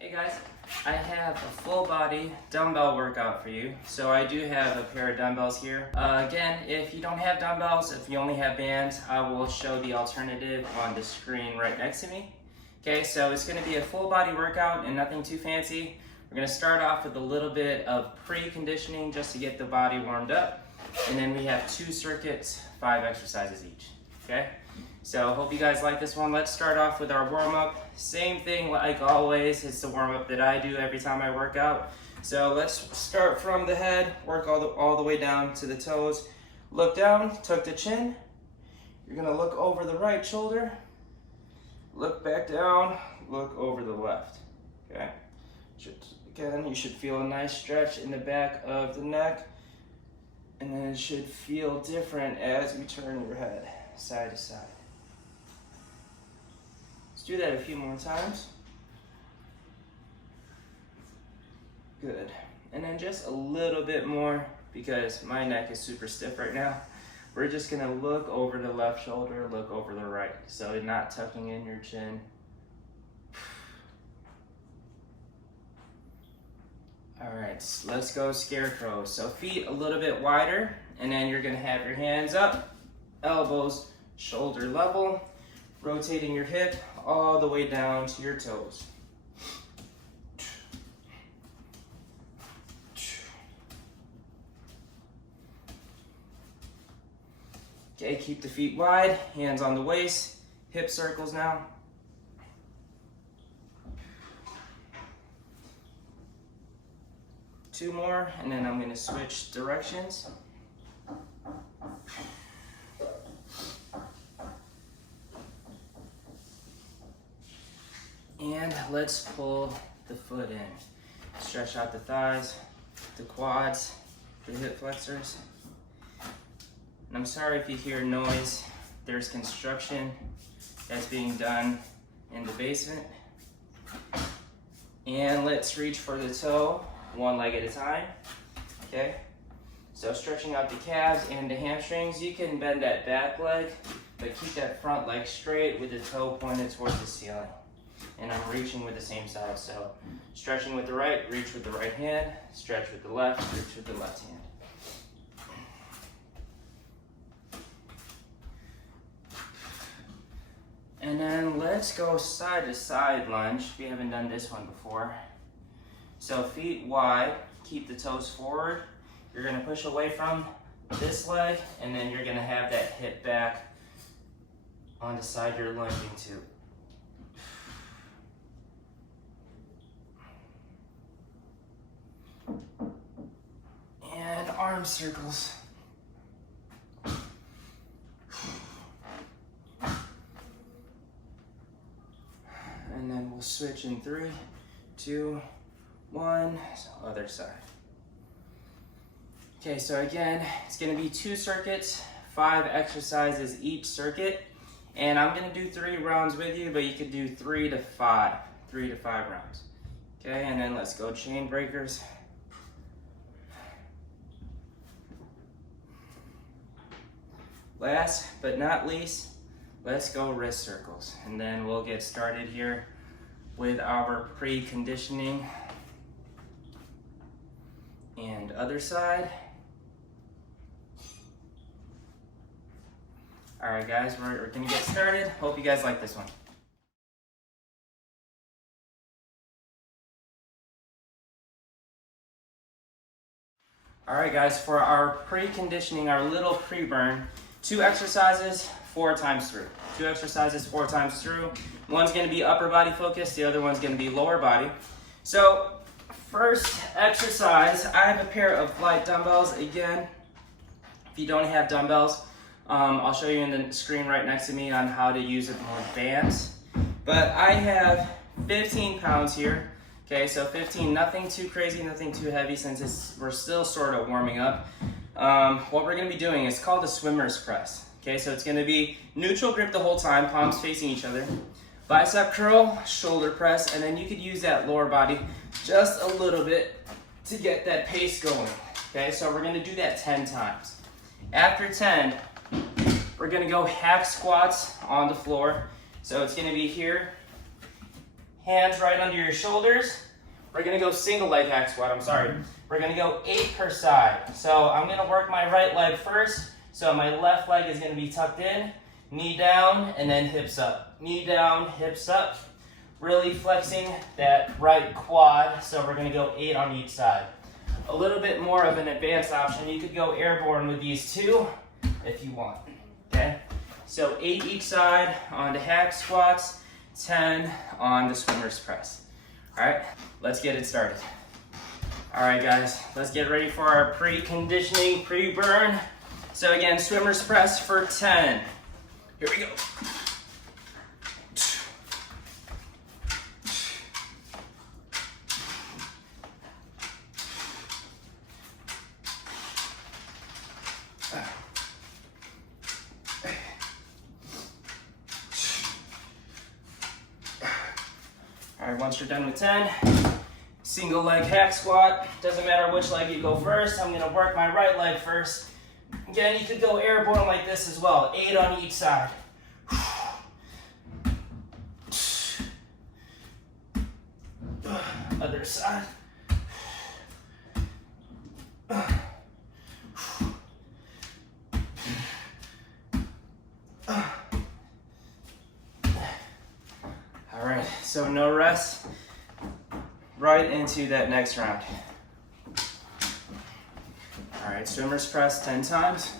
Hey guys, I have a full body dumbbell workout for you. So I do have a pair of dumbbells here. Again, if you don't have dumbbells, if you only have bands, I will show the alternative on the screen right next to me. Okay, so it's going to be a full body workout and nothing too fancy. We're going to start off with a little bit of preconditioning just to get the body warmed up. And then we have 2 circuits, 5 exercises each. Okay? So hope you guys like this one. Let's start off with our warm-up. Same thing like always, it's the warm-up that I do every time I work out. So let's start from the head, work all the way down to the toes. Look down, tuck the chin. You're gonna look over the right shoulder. Look back down, look over the left. Okay? Again, you should feel a nice stretch in the back of the neck. And then it should feel different as we turn your head side to side. Let's do that a few more times. Good. And then just a little bit more because my neck is super stiff right now. We're just gonna look over the left shoulder, look over the right. So you're not tucking in your chin. All right, let's go Scarecrow. So feet a little bit wider, and then you're gonna have your hands up, elbows shoulder level, rotating your hip all the way down to your toes. Okay, keep the feet wide, hands on the waist, hip circles now. Two more, and then I'm going to switch directions. And let's pull the foot in. Stretch out the thighs, the quads, the hip flexors. And I'm sorry if you hear noise. There's construction that's being done in the basement. And let's reach for the toe, one leg at a time. Okay? So stretching out the calves and the hamstrings. You can bend that back leg, but keep that front leg straight with the toe pointed towards the ceiling. And I'm reaching with the same side. So stretching with the right, reach with the right hand, stretch with the left, reach with the left hand. And then let's go side to side lunge. We haven't done this one before. So feet wide, keep the toes forward. You're gonna push away from this leg, and then you're gonna have that hip back on the side you're lunging to. And arm circles. And then we'll switch in 3, 2, 1, so other side. Okay, so again, it's gonna be 2 circuits, 5 exercises each circuit. And I'm gonna do 3 rounds with you, but you could do 3 to 5 rounds. Okay, and then let's go chain breakers. Last but not least, let's go wrist circles. And then we'll get started here with our preconditioning. And other side. All right, guys, we're gonna get started. Hope you guys like this one. All right, guys, for our preconditioning, our little pre-burn, 2 exercises, 4 times through. 2 exercises, 4 times through. One's gonna be upper body focused, the other one's gonna be lower body. So, first exercise, I have a pair of light dumbbells. Again, if you don't have dumbbells, I'll show you in the screen right next to me on how to use it with bands. But I have 15 pounds here. Okay, so 15, nothing too crazy, nothing too heavy since we're still sort of warming up. What we're gonna be doing is called a swimmer's press. Okay, so it's gonna be neutral grip the whole time, palms facing each other. Bicep curl, shoulder press, and then you could use that lower body just a little bit to get that pace going. Okay, so we're gonna do that 10 times. After 10, we're gonna go hack squats on the floor. So it's gonna be here, Hands right under your shoulders. We're gonna go single leg hack squat, We're gonna go 8 per side. So I'm gonna work my right leg first. So my left leg is gonna be tucked in, knee down, and then hips up. Knee down, hips up. Really flexing that right quad. So we're gonna go 8 on each side. A little bit more of an advanced option. You could go airborne with these 2 if you want, okay? So 8 each side on the hack squats, 10 on the swimmer's press. All right, let's get it started. All right, guys, let's get ready for our preconditioning, pre-burn. So again, swimmer's press for 10. Here we go. All right, once you're done with 10, single leg hack squat. Doesn't matter which leg you go first. I'm gonna work my right leg first. Again, you could go airborne like this as well. 8 on each side. Other side. All right, so no rest. Right into that next round. All right, swimmer's press 10 times.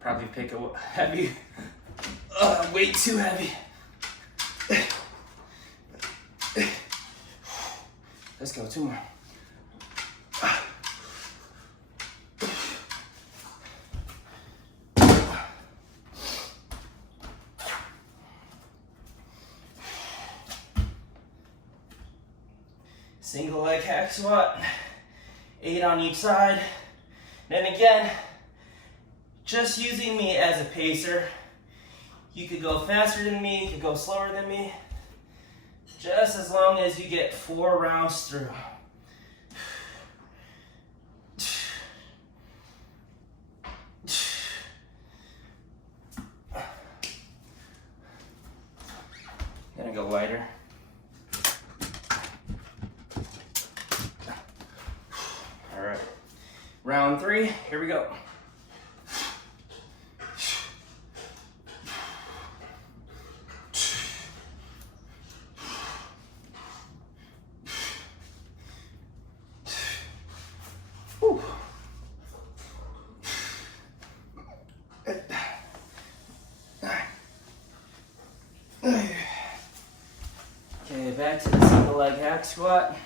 Probably pick a heavy, way too heavy. Let's go, 2 more. Single leg hack squat, 8 on each side. Then again, just using me as a pacer. You could go faster than me, you could go slower than me, just as long as you get 4 rounds through. Gonna go lighter. All right, round 3, here we go. Whew. Okay, back to the single leg hack squat.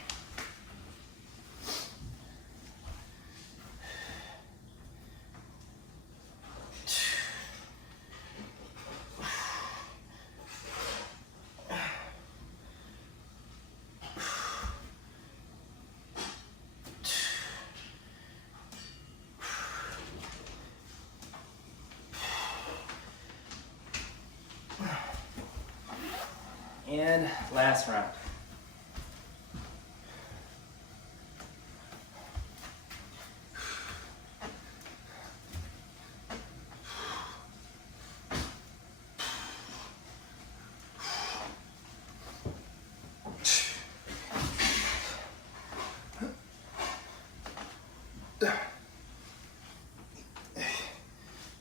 And last round.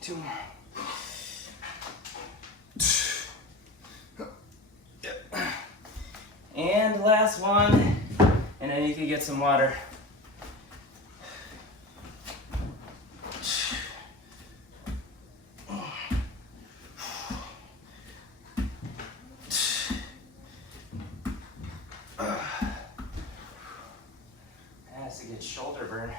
Two more. And last one, and then you can get some water. Has to get shoulder burn.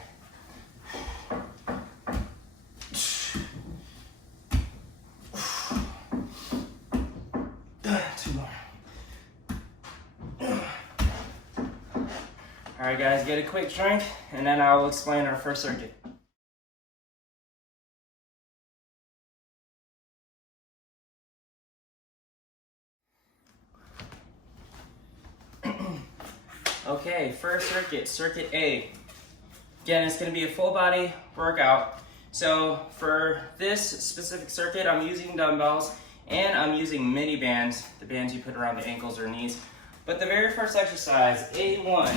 All right, guys, get a quick drink, and then I will explain our first circuit. Okay, first circuit, circuit A. Again, it's gonna be a full body workout. So for this specific circuit, I'm using dumbbells and I'm using mini bands, the bands you put around the ankles or knees. But the very first exercise, A1,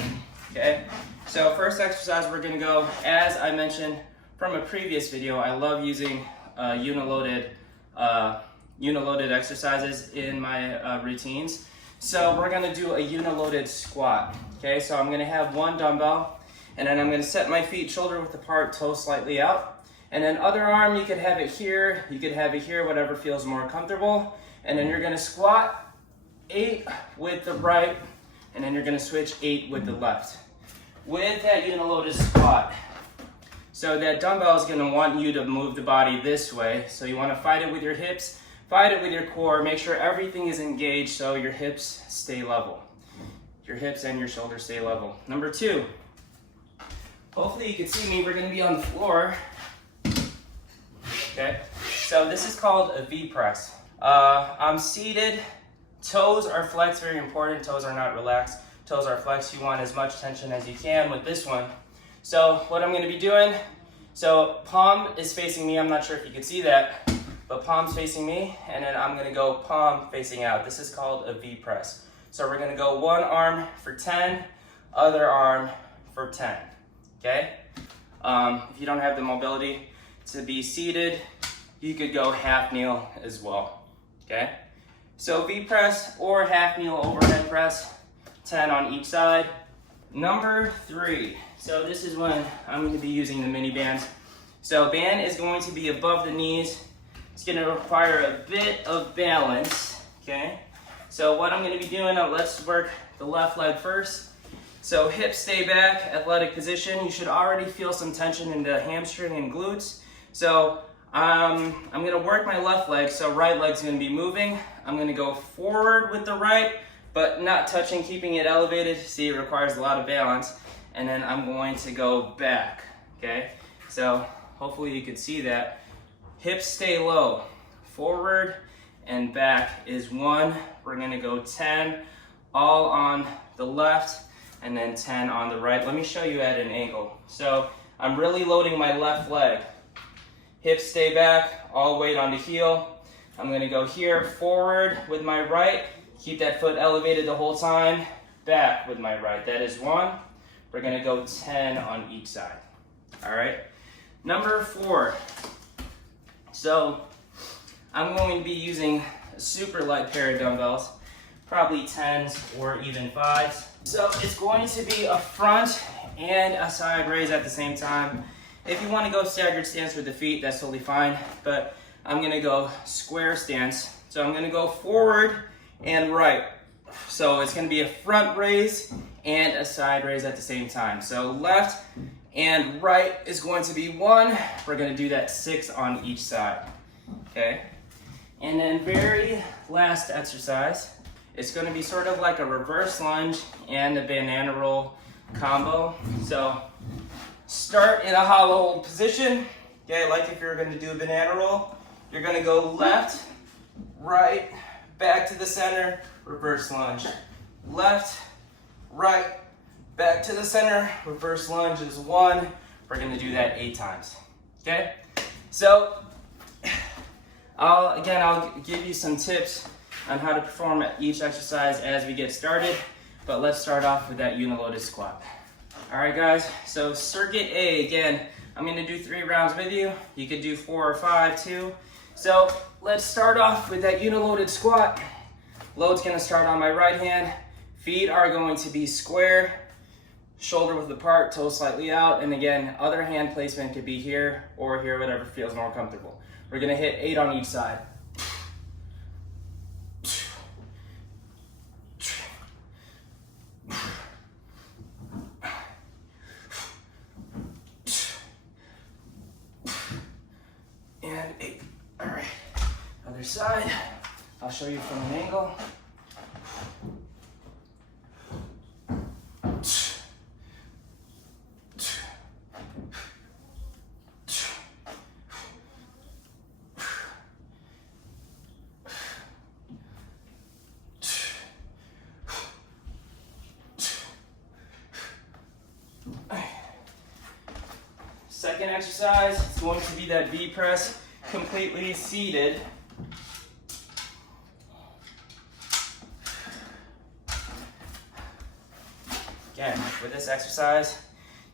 okay? So first exercise, we're gonna go, as I mentioned from a previous video, I love using uniloaded exercises in my routines. So we're gonna do a uniloaded squat, okay? So I'm gonna have one dumbbell, and then I'm gonna set my feet shoulder width apart, toes slightly out. And then other arm, you could have it here, you could have it here, whatever feels more comfortable. And then you're gonna squat 8 with the right, and then you're gonna switch 8 with the left. With that uniloaded squat, so that dumbbell is gonna want you to move the body this way. So you wanna fight it with your hips, fight it with your core, make sure everything is engaged so your hips stay level. Your hips and your shoulders stay level. Number 2, hopefully you can see me, we're gonna be on the floor. Okay, so this is called a V press. I'm seated, toes are flexed, very important, toes are not relaxed, toes are flexed. You want as much tension as you can with this one. So what I'm gonna be doing, so palm is facing me, I'm not sure if you can see that, but palm's facing me, and then I'm gonna go palm facing out. This is called a V press. So we're gonna go one arm for 10, other arm for 10, okay? If you don't have the mobility to be seated, you could go half kneel as well, okay? So V press or half kneel overhead press, 10 on each side. Number 3, so this is when I'm going to be using the mini bands. So band is going to be above the knees. It's going to require a bit of balance, okay? So what I'm going to be doing, let's work the left leg first. So hips stay back, athletic position. You should already feel some tension in the hamstring and glutes. So I'm going to work my left leg, so right leg's going to be moving. I'm going to go forward with the right, but not touching, keeping it elevated. See, it requires a lot of balance. And then I'm going to go back, okay? So hopefully you can see that. Hips stay low. Forward and back is 1. We're going to go 10, all on the left, and then 10 on the right. Let me show you at an angle. So I'm really loading my left leg. Hips stay back, all weight on the heel. I'm gonna go here, forward with my right. Keep that foot elevated the whole time. Back with my right, that is 1. We're gonna go 10 on each side, all right? Number 4, so I'm going to be using a super light pair of dumbbells, probably 10s or even 5s. So it's going to be a front and a side raise at the same time. If you want to go staggered stance with the feet, that's totally fine, but I'm going to go square stance. So I'm going to go forward and right. So it's going to be a front raise and a side raise at the same time. So left and right is going to be 1. We're going to do that 6 on each side, okay? And then very last exercise, it's going to be sort of like a reverse lunge and a banana roll combo. So start in a hollow hold position, okay, like if you're going to do a banana roll. You're going to go left, right, back to the center, reverse lunge. Left, right, back to the center, reverse lunge is 1. We're going to do that 8 times, okay? So, I'll give you some tips on how to perform each exercise as we get started, but let's start off with that uniloaded squat. All right, guys, so circuit A, again, I'm going to do 3 rounds with you. You could do 4 or 5 too. So let's start off with that uniloaded squat. Load's going to start on my right hand. Feet are going to be square, shoulder width apart, toes slightly out. And again, other hand placement could be here or here, whatever feels more comfortable. We're going to hit 8 on each side. And 8. All right. Other side. I'll show you from an angle. second exercise is going to be that V press completely seated. Again, with this exercise,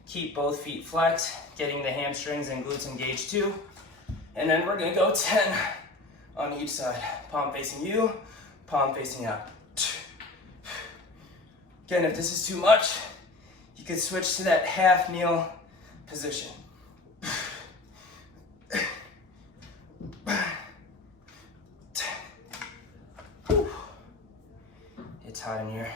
keep both feet flexed, getting the hamstrings and glutes engaged too. And then we're gonna go 10 on each side. Palm facing you, palm facing out. Again, if this is too much, you could switch to that half kneel position. It's hot in here.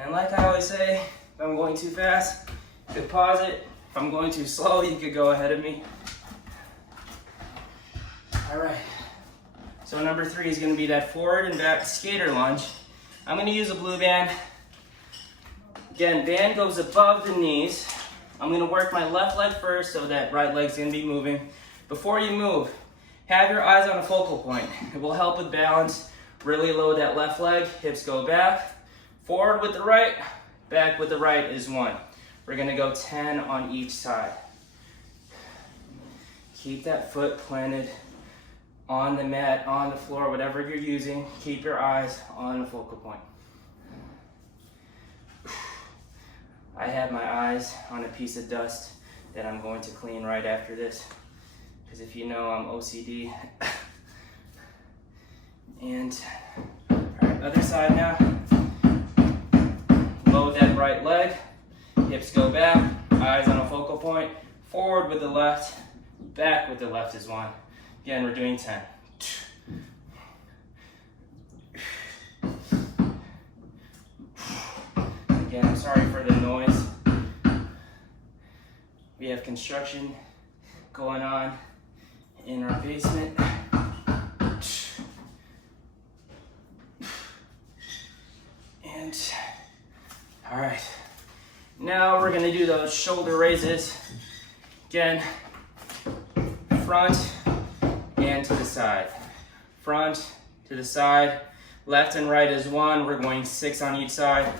And like I always say, if I'm going too fast, you could pause it. If I'm going too slow, you could go ahead of me. All right. So number 3 is going to be that forward and back skater lunge. I'm going to use a blue band. Again, band goes above the knees. I'm going to work my left leg first so that right leg's going to be moving. Before you move, have your eyes on a focal point. It will help with balance. Really load that left leg, hips go back. Forward with the right, back with the right is 1. We're gonna go 10 on each side. Keep that foot planted on the mat, on the floor, whatever you're using. Keep your eyes on the focal point. I have my eyes on a piece of dust that I'm going to clean right after this. Because if you know, I'm OCD. And, all right, other side now. Load that right leg, hips go back, eyes on a focal point, forward with the left, back with the left is 1. Again, we're doing 10. Again, I'm sorry for the noise. We have construction going on in our basement. And all right, now we're gonna do those shoulder raises. Again, front and to the side. Front to the side, left and right is 1. We're going 6 on each side.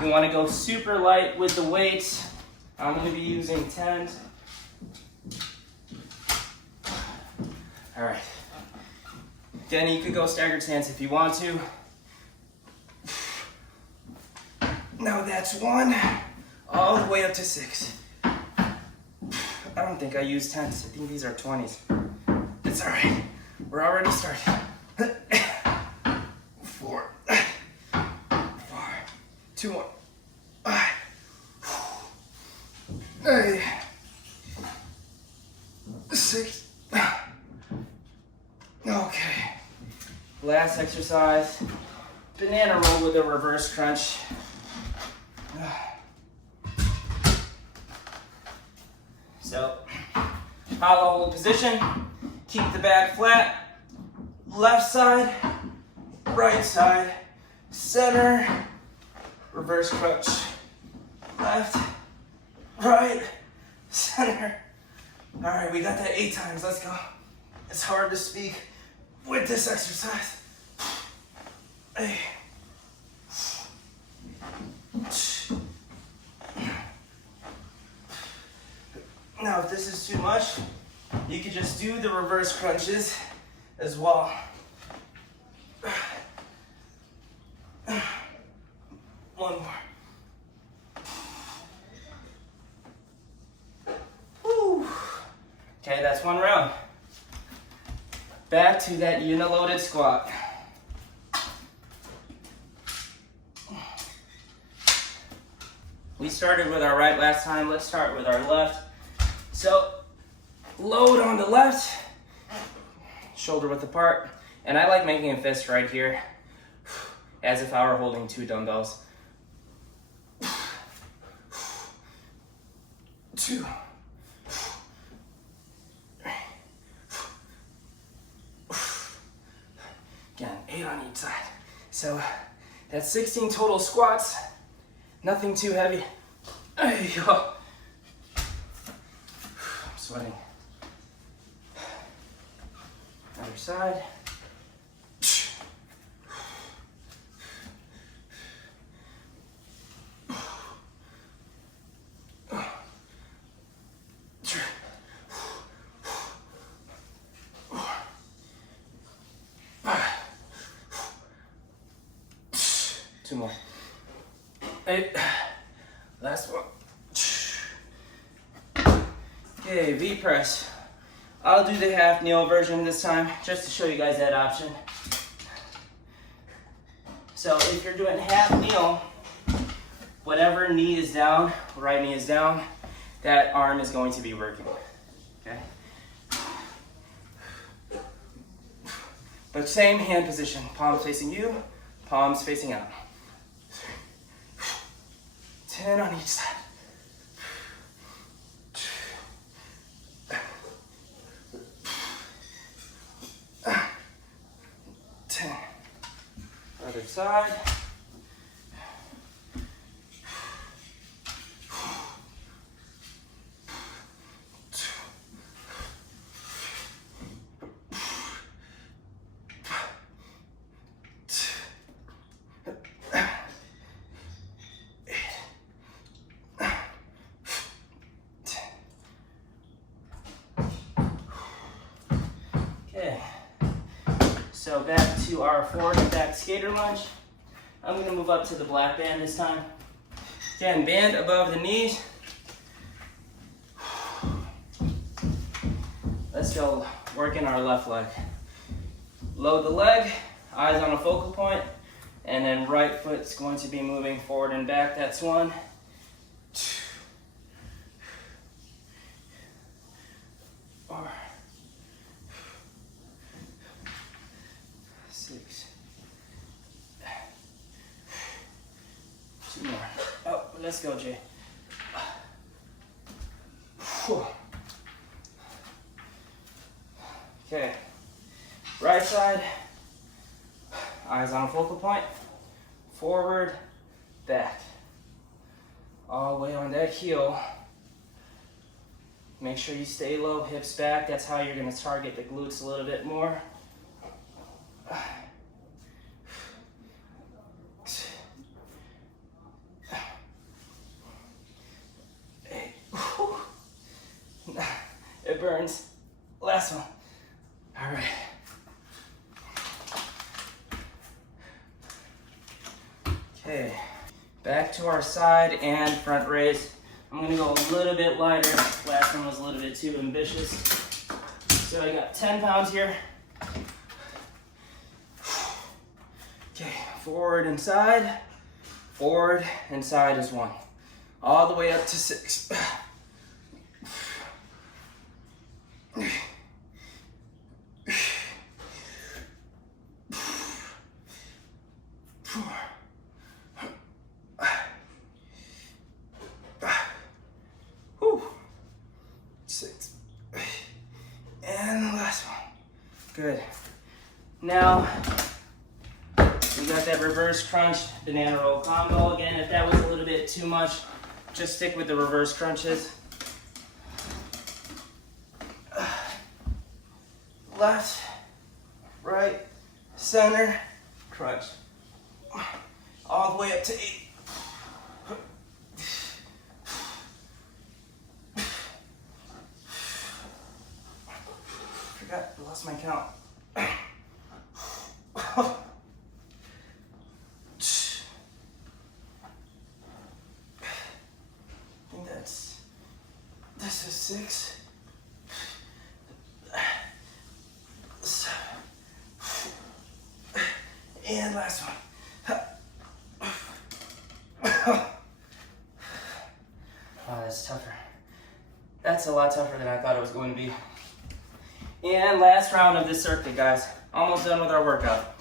You wanna go super light with the weights. I'm gonna be using 10s. All right. Again, you could go staggered stance if you want to. Now that's 1, all the way up to 6. I don't think I used 10s. I think these are 20s. It's all right. We're already starting. 4, 2, 1. 8, 6. Okay. Last exercise. Banana roll with a reverse crunch. So, hollow hold position, keep the back flat, left side, right side, center, reverse crunch, left, right, center. All right, we got that 8 times, let's go. It's hard to speak with this exercise. 8. Now, if this is too much, you can just do the reverse crunches as well. One more. Whew. Okay, that's 1 round. Back to that uniloaded squat. We started with our right last time. Let's start with our left. So, load on the left, shoulder width apart, and I like making a fist right here, as if I were holding 2 dumbbells. 2. 3. Again, 8 on each side. So, that's 16 total squats, nothing too heavy. There you go. I'm sweating. Other side. Two more. Hey, last one. Okay, V press. I'll do the half kneel version this time, just to show you guys that option. So if you're doing half kneel, whatever knee is down, right knee is down, that arm is going to be working. Okay. But same hand position, palms facing you, palms facing out. 10 on each side. 10. Other side. So back to our forward and back skater lunge. I'm going to move up to the black band this time. Again, band above the knees. Let's go working our left leg. Load the leg, eyes on a focal point, and then right foot's going to be moving forward and back. That's 1, 2, 4, 6. 2 more. Oh, let's go, Jay. Okay. Right side. Eyes on a focal point. Forward, back. All the way on that heel. Make sure you stay low, hips back. That's how you're going to target the glutes a little bit more. It burns. Last one. All right. Okay. Back to our side and front raise. I'm gonna go a little bit lighter. Last one was a little bit too ambitious. So I got 10 pounds here. Okay, forward and side. Forward and side is 1. All the way up to 6. Good. Now, we got that reverse crunch, banana roll combo. Again, if that was a little bit too much, just stick with the reverse crunches. Left, right, center, crunch. All the way up to 8. I lost my count. I think this is 6. 7. And last one. Oh, that's tougher. That's a lot tougher than I thought it was going to be. And last round of this circuit, guys. Almost done with our workout.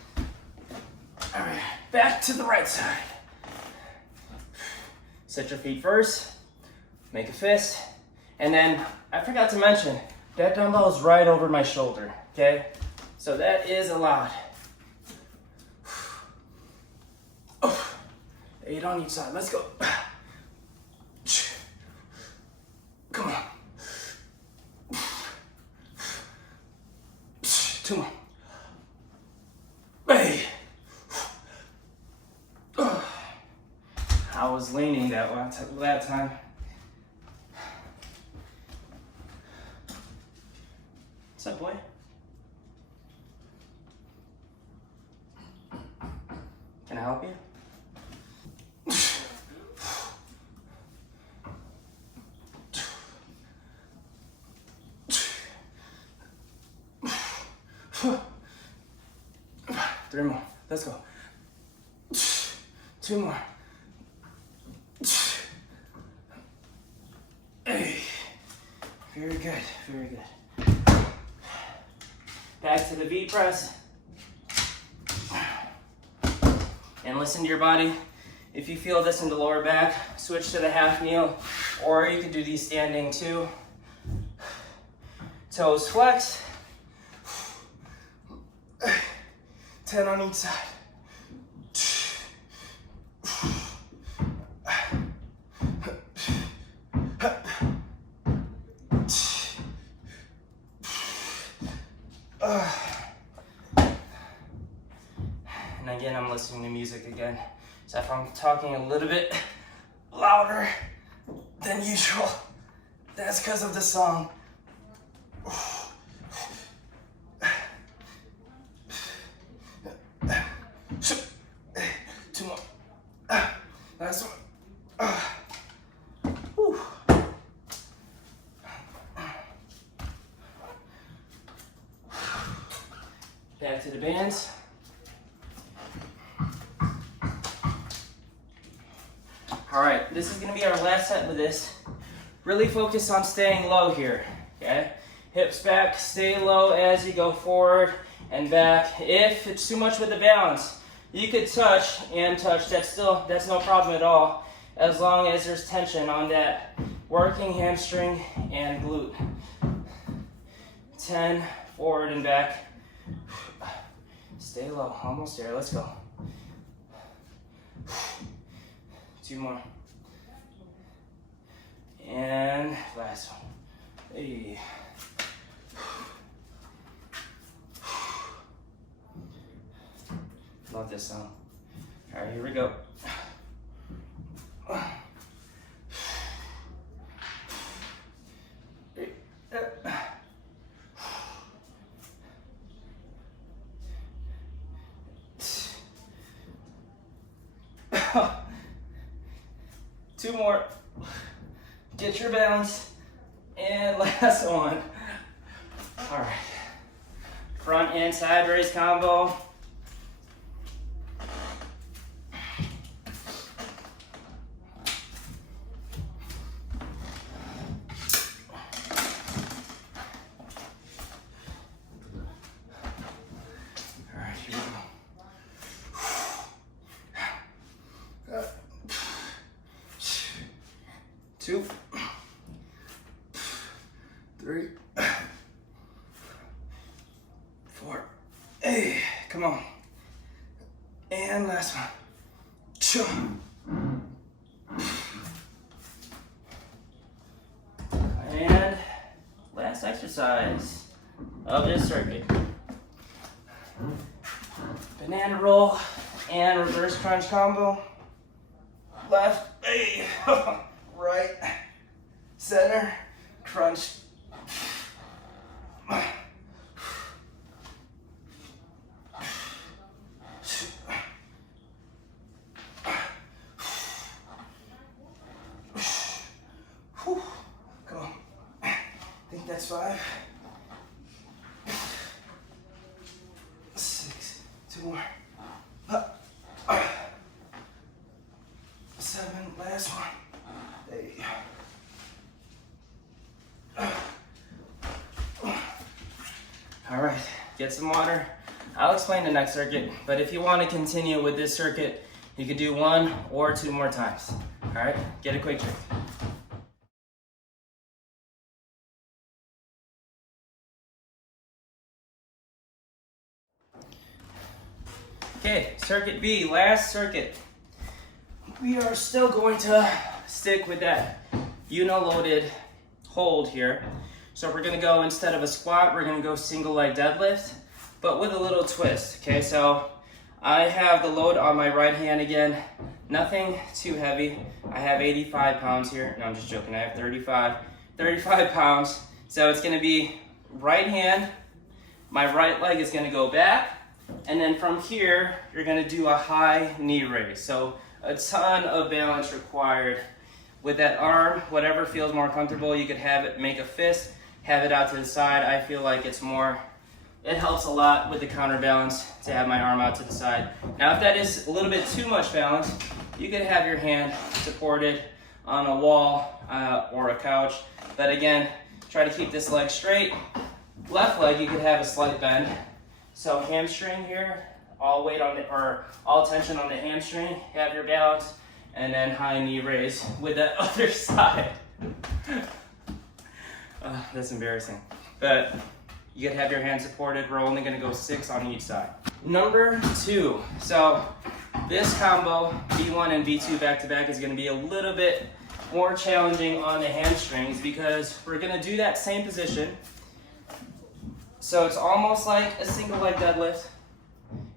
All right, back to the right side. Set your feet first, make a fist, and then I forgot to mention, that dumbbell is right over my shoulder, okay? So that is a lot. 8 on each side, let's go. 2 more. Hey. I was leaning that time. What's up, boy? Can I help you? Three more. Let's go. 2 more. Hey. Very good. Very good. Back to the V press. And listen to your body. If you feel this in the lower back, switch to the half kneel, or you can do these standing too. Toes flex. 10 on each side. And again, I'm listening to music again. So if I'm talking a little bit louder than usual, that's because of the song. 2 more. Last one. Whew. Back to the bands. All right, this is gonna be our last set with this. Really focus on staying low here, okay? Hips back, stay low as you go forward and back. If it's too much with the balance, you could touch and touch. That's no problem at all, as long as there's tension on that working hamstring and glute. 10, forward and back. Stay low, almost there, let's go. 2 more. And last one. Hey. Love this song. All right, here we go. Two more. Get your balance. And last one. All right. Front and side raise combo. Two, 3, 4. Hey, come on. And last one. And last exercise of this circuit. Banana roll and reverse crunch combo. Left, hey, right, center, crunch. Come on. I think that's 5. 6. 2 more. 7. Last one. Hey. All right, get some water. I'll explain the next circuit, but if you want to continue with this circuit, you can do 1 or 2 more times. All right, get a quick drink. Okay, circuit B, last circuit. We are still going to stick with that uniloaded hold here. So we're gonna go, instead of a squat, we're gonna go single leg deadlift. but with a little twist. Okay, so I have the load on my right hand again, nothing too heavy. I have 85 pounds here. No, I'm just joking. I have 35 pounds. So it's gonna be right hand, my right leg is gonna go back, and then from here, you're gonna do a high knee raise. So a ton of balance required. With that arm, whatever feels more comfortable, you could have it make a fist, have it out to the side. I feel like it helps a lot with the counterbalance to have my arm out to the side. Now, if that is a little bit too much balance, you could have your hand supported on a wall or a couch. But again, try to keep this leg straight. Left leg, you could have a slight bend. So hamstring here, all weight on or all tension on the hamstring, have your balance, and then high knee raise with that other side. That's embarrassing. But you could have your hand supported. We're only gonna go 6 on each side. Number 2. So this combo, B1 and B2 back to back, is gonna be a little bit more challenging on the hamstrings because we're gonna do that same position. So it's almost like a single leg deadlift.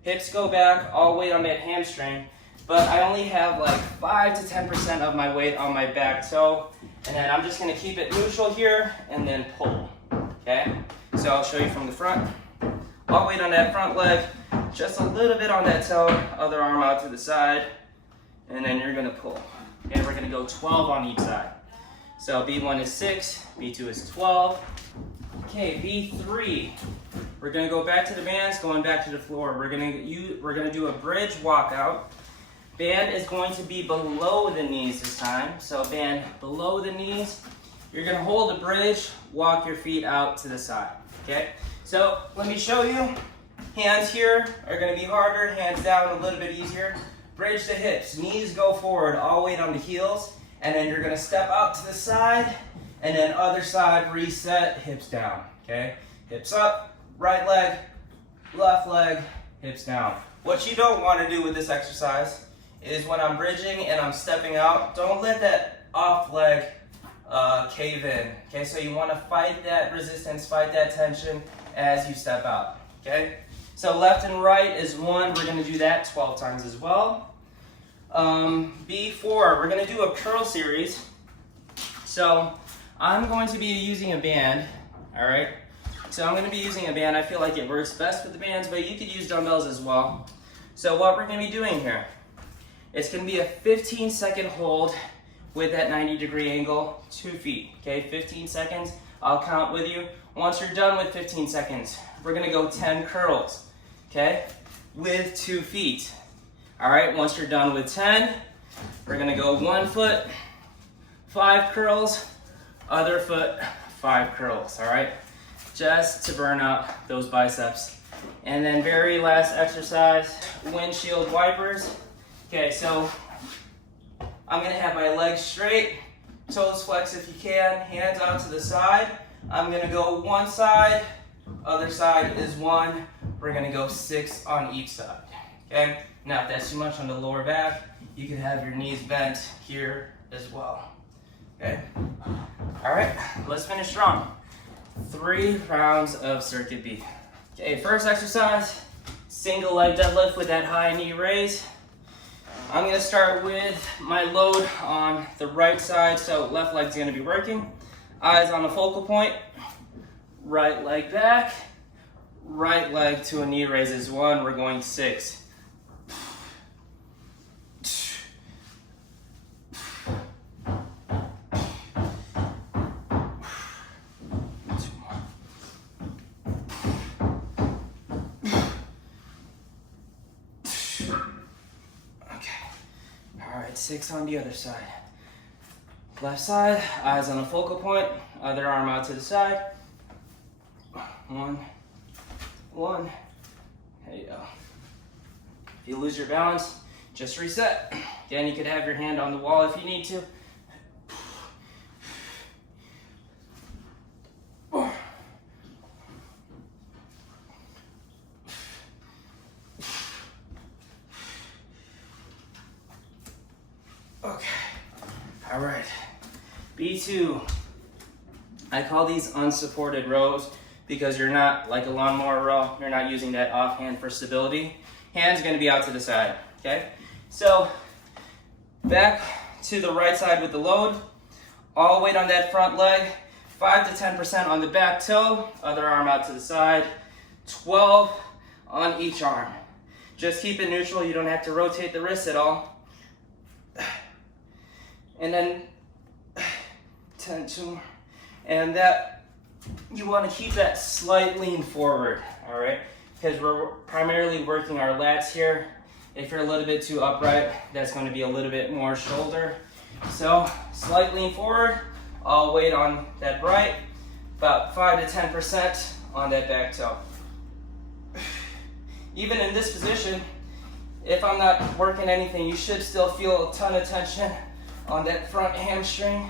Hips go back, all weight on that hamstring, but I only have like 5 to 10% of my weight on my back toe, and then I'm just gonna keep it neutral here and then pull, okay? So I'll show you from the front. All weight on that front leg, just a little bit on that toe, other arm out to the side, and then you're gonna pull. Okay, we're gonna go 12 on each side. So B1 is 6, B2 is 12. Okay, B3. We're gonna go back to the bands, going back to the floor. We're gonna do a bridge walkout. Band is going to be below the knees this time. So band below the knees. You're gonna hold the bridge, walk your feet out to the side, okay? So let me show you. Hands here are gonna be harder, hands down a little bit easier. Bridge the hips, knees go forward, all weight on the heels, and then you're gonna step out to the side, and then other side, reset, hips down, okay? Hips up, right leg, left leg, hips down. What you don't wanna do with this exercise is when I'm bridging and I'm stepping out, don't let that off leg cave in, okay? So you wanna fight that resistance, fight that tension as you step out, okay? So left and right is 1, we're gonna do that 12 times as well. B4, we're gonna do a curl series. So I'm going to be using a band, all right? So I'm gonna be using a band. I feel like it works best with the bands, but you could use dumbbells as well. So what we're gonna be doing here, it's gonna be a 15-second hold with that 90-degree angle, 2 feet, okay? 15 seconds, I'll count with you. Once you're done with 15 seconds, we're gonna go 10 curls, okay? With 2 feet. All right, once you're done with 10, we're gonna go 1 foot, 5 curls, other foot, 5 curls, all right? Just to burn out those biceps. And then very last exercise, windshield wipers. Okay, so I'm gonna have my legs straight, toes flex if you can, hands out to the side. I'm gonna go 1 side, other side is 1. We're gonna go 6 on each side, okay? Now, if that's too much on the lower back, you can have your knees bent here as well, okay? All right, let's finish strong. 3 rounds of circuit B. Okay, first exercise, single leg deadlift with that high knee raise. I'm gonna start with my load on the right side, so left leg's gonna be working. Eyes on the focal point, right leg back, right leg to a knee raise is 1, we're going 6. All right, 6 on the other side. Left side, eyes on a focal point, other arm out to the side. 1, 1. There you go. If you lose your balance, just reset. Again, you could have your hand on the wall if you need to. Okay, all right. B2, I call these unsupported rows. because you're not like a lawnmower row, you're not using that offhand for stability. Hand's gonna be out to the side, okay? So back to the right side with the load, all weight on that front leg, 5 to 10% on the back toe, other arm out to the side, 12 on each arm. Just keep it neutral, you don't have to rotate the wrist at all. And then 10, 2, and that, you want to keep that slight lean forward, all right? Because we're primarily working our lats here. If you're a little bit too upright, that's going to be a little bit more shoulder. So slight lean forward, all weight on that right, about 5 to 10% on that back toe. Even in this position, if I'm not working anything, you should still feel a ton of tension on that front hamstring.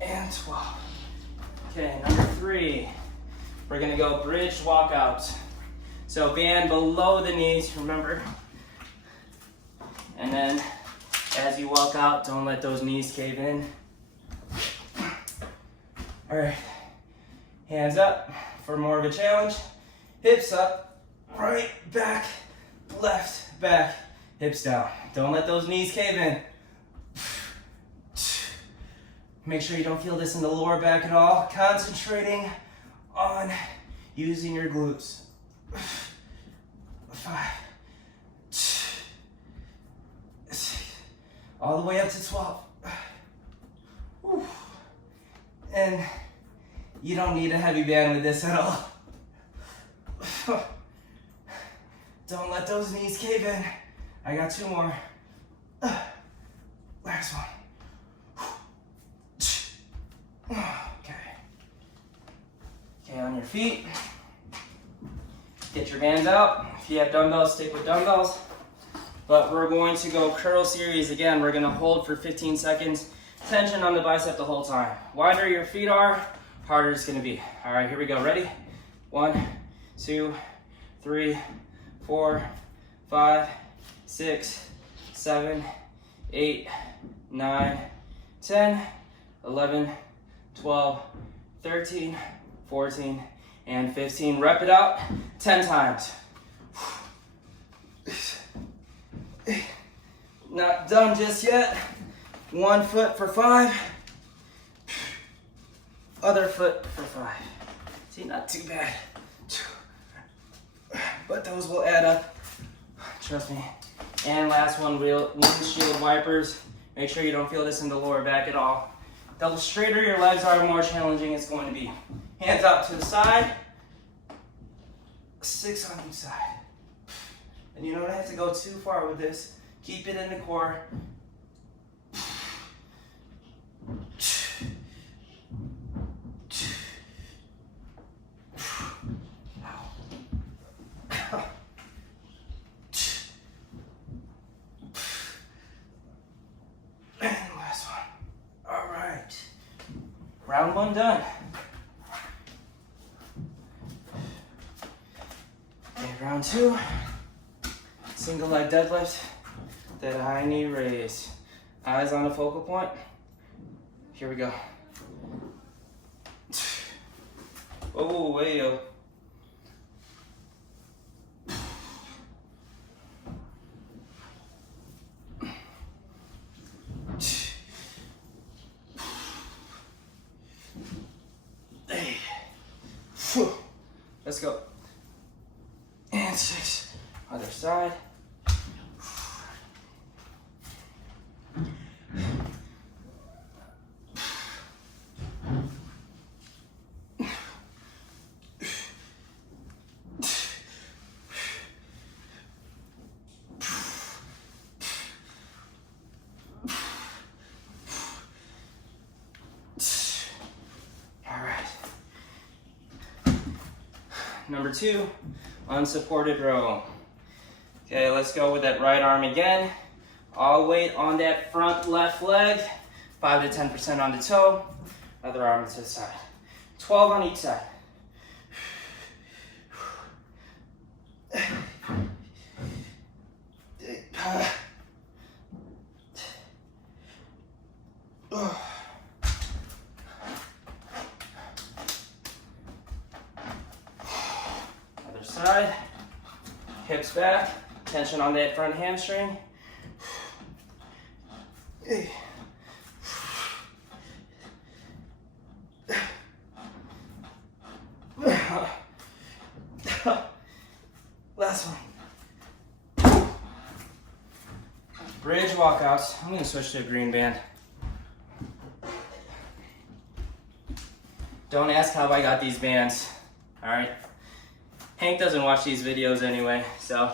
And 12. Okay, number 3, we're gonna go bridge walkout. So band below the knees, remember. And then as you walk out, don't let those knees cave in. All right, hands up for more of a challenge. Hips up, right, back, left, back, hips down. Don't let those knees cave in. Make sure you don't feel this in the lower back at all. Concentrating on using your glutes. 5, 6, all the way up to 12. Whew. And you don't need a heavy band with this at all. Don't let those knees cave in. I got 2 more. Last one. Okay, on your feet. Get your bands out. If you have dumbbells, stick with dumbbells. But we're going to go curl series again. We're gonna hold for 15 seconds. Tension on the bicep the whole time. Wider your feet are, harder it's gonna be. All right, here we go, ready? 1, 2, 3, 4, 5, 6, 7, 8, 9, 10, 11, 12, 13, 14, and 15. Rep it out 10 times. Not done just yet. 1 foot for 5. Other foot for 5. See, not too bad. But those will add up. Trust me. And last one, windshield wipers. Make sure you don't feel this in the lower back at all. The straighter your legs are, the more challenging it's going to be. Hands out to the side. 6 on each side. And you don't have to go too far with this. Keep it in the core. And last one. All right. Round 1 done. Okay, round 2. Single leg deadlift. That high knee raise. Eyes on the focal point. Here we go. Oh, way yo. Let's go. And 6. Other side. Number 2, unsupported row. Okay, let's go with that right arm again. All weight on that front left leg. 5 to 10% on the toe. Other arm to the side. 12 on each side. hips back, tension on that front hamstring. Last one. Bridge walkouts. I'm gonna switch to a green band. Don't ask how I got these bands, all right? Hank doesn't watch these videos anyway, so.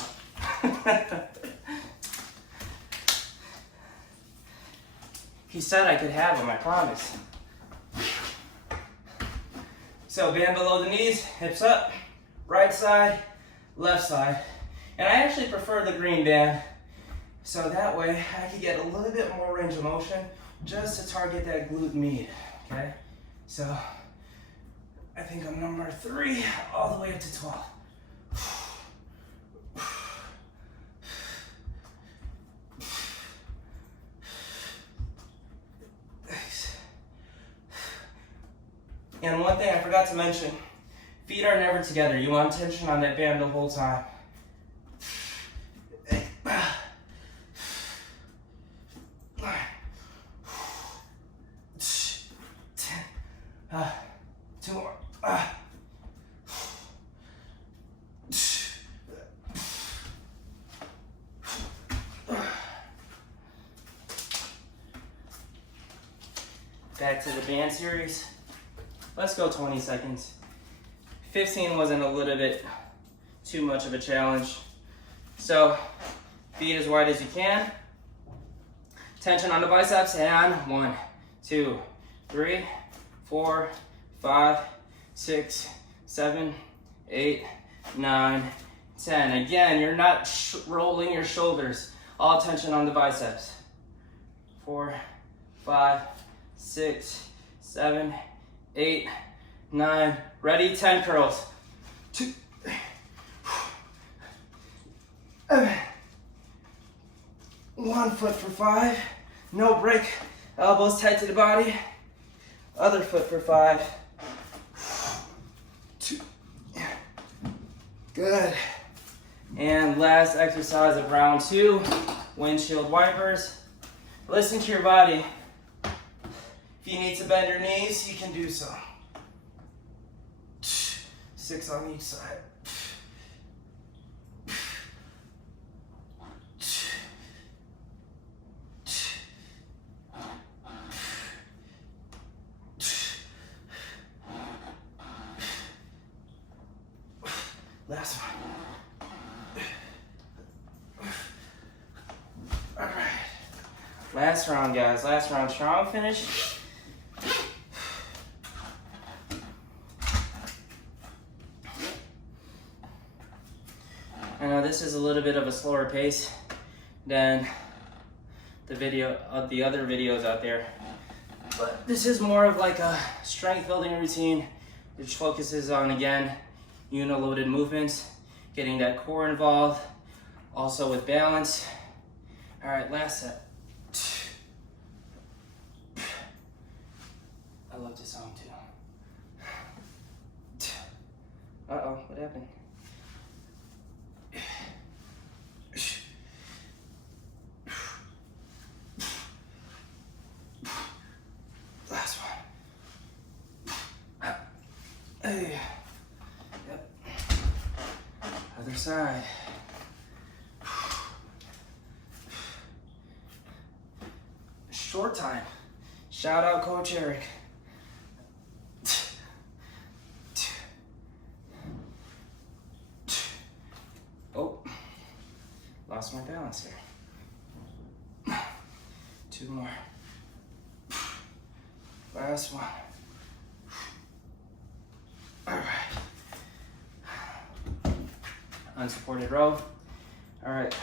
He said I could have them, I promise. So band below the knees, hips up, right side, left side. And I actually prefer the green band, so that way I can get a little bit more range of motion just to target that glute med, okay? So I think I'm number 3 all the way up to 12. And one thing I forgot to mention, feet are never together. You want tension on that band the whole time. 2 more. Back to the band series. Let's go 20 seconds. 15 wasn't a little bit too much of a challenge. So, feet as wide as you can. Tension on the biceps, and 1, 2, 3, 4, 5, 6, 7, 8, 9, 10. Again, you're not rolling your shoulders. All tension on the biceps. 4, 5, 6, 7, 8, 9. Ready? 10 curls. 2, 1 foot for 5. No break. Elbows tight to the body. Other foot for 5. 2. Good. And last exercise of round 2, windshield wipers. Listen to your body. If you need to bend your knees, you can do so. 6 on each side. Last one. All right. Last round, guys. Last round. Strong finish. I know this is a little bit of a slower pace than the other videos out there, but this is more of like a strength building routine, which focuses on, again, uniloaded movements, getting that core involved, also with balance. All right, last set. I love this song too. Uh-oh, what happened? Last one. Hey. Yep. Other side. Short time. Shout out Coach Eric. Oh, lost my balance here. 2 more. Last one. All right. Unsupported row. All right.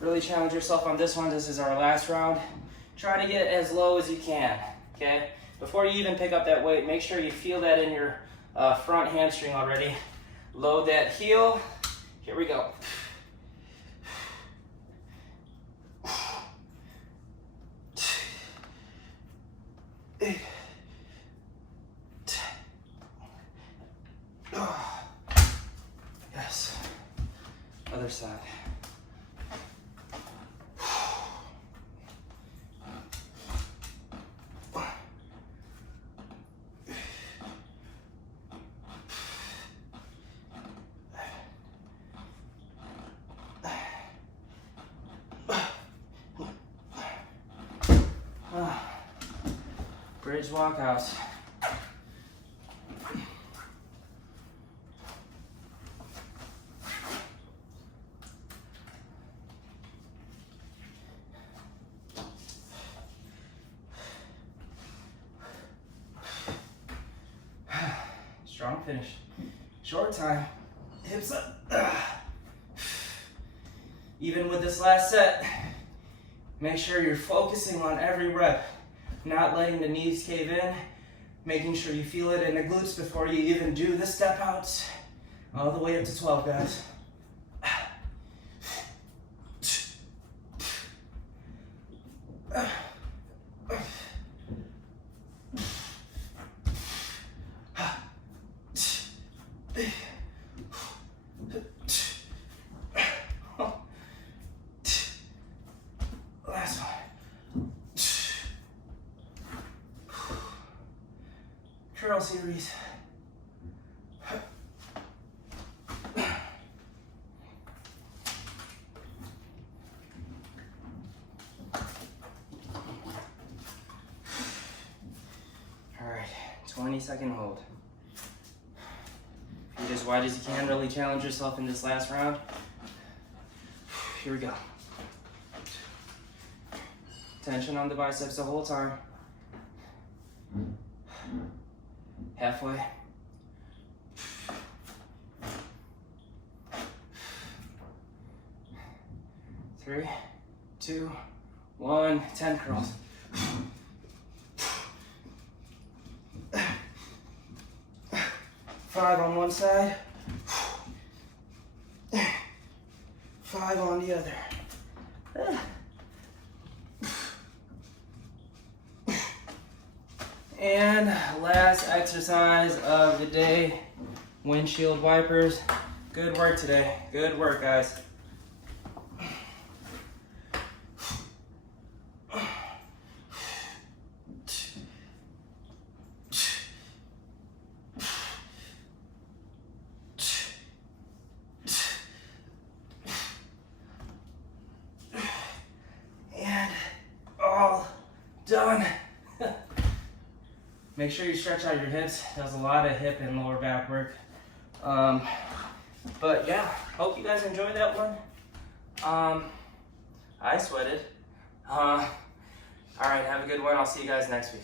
Really challenge yourself on this one. This is our last round. Try to get as low as you can, okay? Before you even pick up that weight, make sure you feel that in your front hamstring already. Load that heel. Here we go. Yes. other side. Bridge walkouts. Strong finish. Short time. Hips up. Even with this last set, make sure you're focusing on every rep, not letting the knees cave in, making sure you feel it in the glutes before you even do the step outs. All the way up to 12, guys. Last one. Curl series. All right, 20-second hold. Feet as wide as you can. Really challenge yourself in this last round. Here we go. Tension on the biceps the whole time. Halfway. Three, 2, 1, 10 curls. Five on one side. 5 on the other. And last exercise of the day, windshield wipers. Good work today. Good work, guys. And all done. Make sure you stretch out your hips. There's a lot of hip and lower back work. But yeah, hope you guys enjoyed that one. I sweated. All right, have a good one. I'll see you guys next week.